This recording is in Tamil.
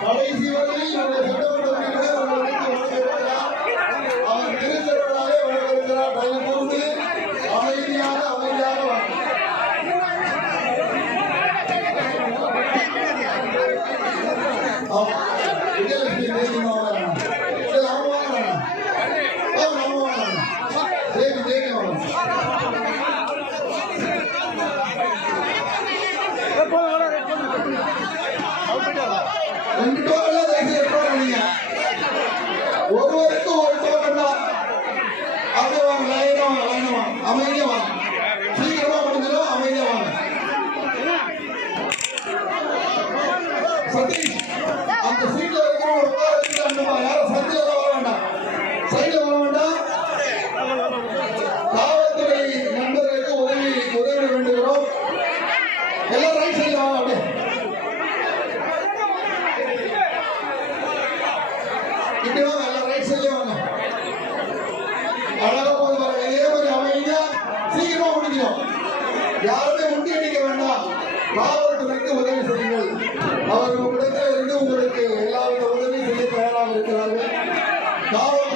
கடைசி வரை நம்முடைய சட்டமன்ற அமைதியாக அமைதியாக ரெண்டு டோர் எல்லாம் தயவு எடுப்பாரு நீங்க. ஒருவருக்கும் ஒரு டோக்கன் தான். அப்படியே வாங்க லைனா வாங்க லைனா அமைதியா சீக்கிரமா முடிஞ்சிடும் அமைதியா வாங்க. சதீஷ் அந்த சீட்ல ఇటు వాళ్ళ రైట్ సైడ్ వాங்க அழகா போது வர இதே மாதிரி அமைதியா அடிக்க வேண்டாம். மாவட்டத்திற்கு உதவி செய்யுங்கள். அவர்கள் உங்களிடத்தில் இருந்து உங்களுக்கு எல்லா உதவியும் செய்ய தயாராக இருக்கிறார்கள். காவல்